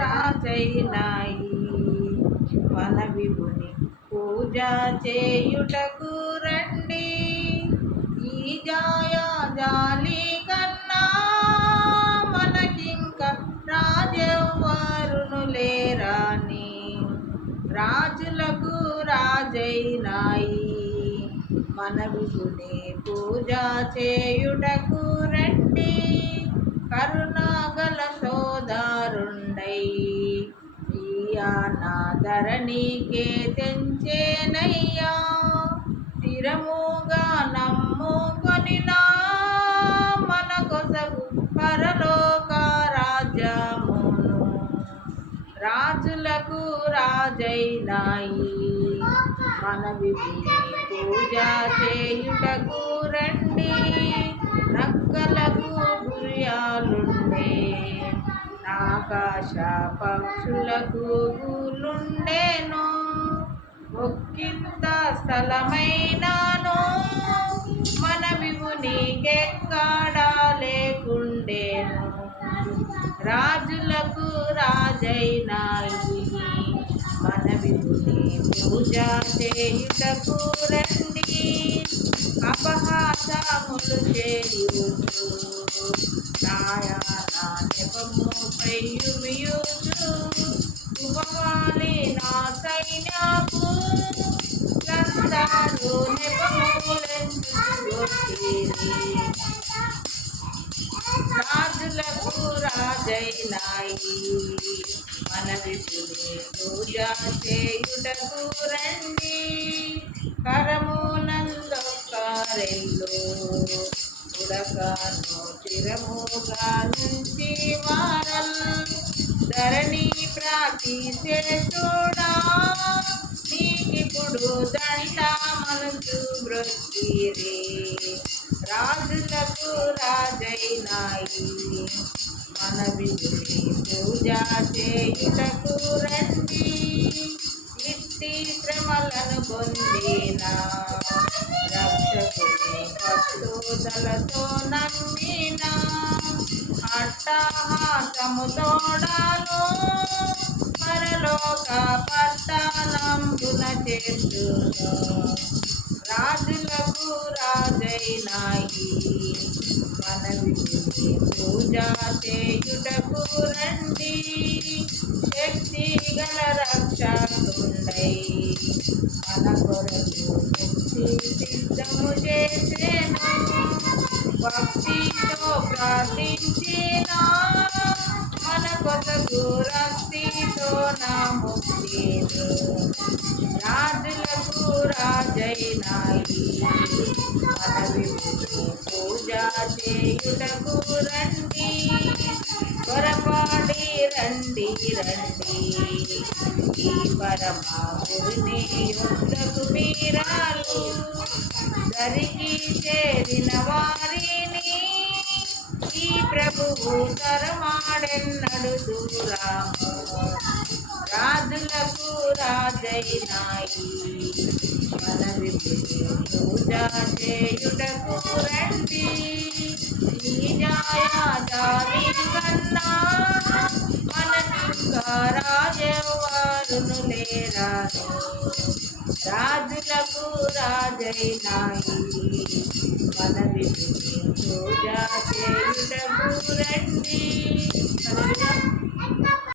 రాజైనాయి మన విభుని పూజ చేయుటకు రండి. ఈ జాలి కన్నా మనకింక రాజెవ్వరును లేరాని రాజులకు రాజైనాయి మన విభుని పూజ చేయుటకు రండి. కరుణాగల సోదారుండై నా ధరణికే తెంచేనయ్యా. స్థిరముగా నమ్ముకొనినా మన కొసగు పరలోక రాజ్యమును రాజులకు రాజైనాయి మన విభుని పూజ చేయుటకు రండి. నక్కలకు గుర్యాలుండే ఆకాశ పక్షులకు గూలుండేను. ఒక్కింత స్థలమైనాను మన విభునికెక్కడా లేకుండేను. రాజులకు రాజైనాయి మన విభుని పూజ చేయుటకు రండి. అపహాసములు చేయుచు నాయనా నెపము పయ్యుమియుచు ఉపవాలి నా సైన్యపు లందరూ నెపములెంచుకొచ్చిరి. రాజులకు రాజైనాయి మన విభుని పూజ చేయుటకు రండి. కరమునందొక్కరెల్లు ఉడకను చిరముగా నుంచి వారల్ ధరణి ప్రాతిశేషుడా నీకిప్పుడు దండ మనసు వృత్తిరే. రాజులకు రాజైనాయి మన విభుని పూజ చేయుటకు రండి. ఇట్టి శ్రమలను పొందిన రక్షకుని పట్టుదలతో నమ్మిన అట్టహాసము తోడాను పరలోక పట్టణంబున చేర్చును. రాజులకు రాజైనాయి మన విభుని పూజ చేయుటకు రండి. శక్తి గల రక్షకుండై మన కొరకు ముక్తి సిద్ధము చేసేను. భక్తితో ప్రార్థించిన మన కొరకు రక్తితో నా ముక్తిని. రాజులకు రాజైనాయి మన విభుని పూజ చేయుటకు రండి. పొరపాడి రండి రండి ఈ పరమాపురుని యుద్ధకు మీరాలు. దరికి చేరిన వారిని ఈ ప్రభువు తరమాడెన్నడు దూరము. రాజులకు రాజైనాయి మన విభుని పూజ చేయుటకు రండి. ఈ జాలి కన్నా మనకింక రాజెవ్వరును లేరాని రాజులకు రాజైనాయి మన విభుని పూజ చేయుటకు రండి.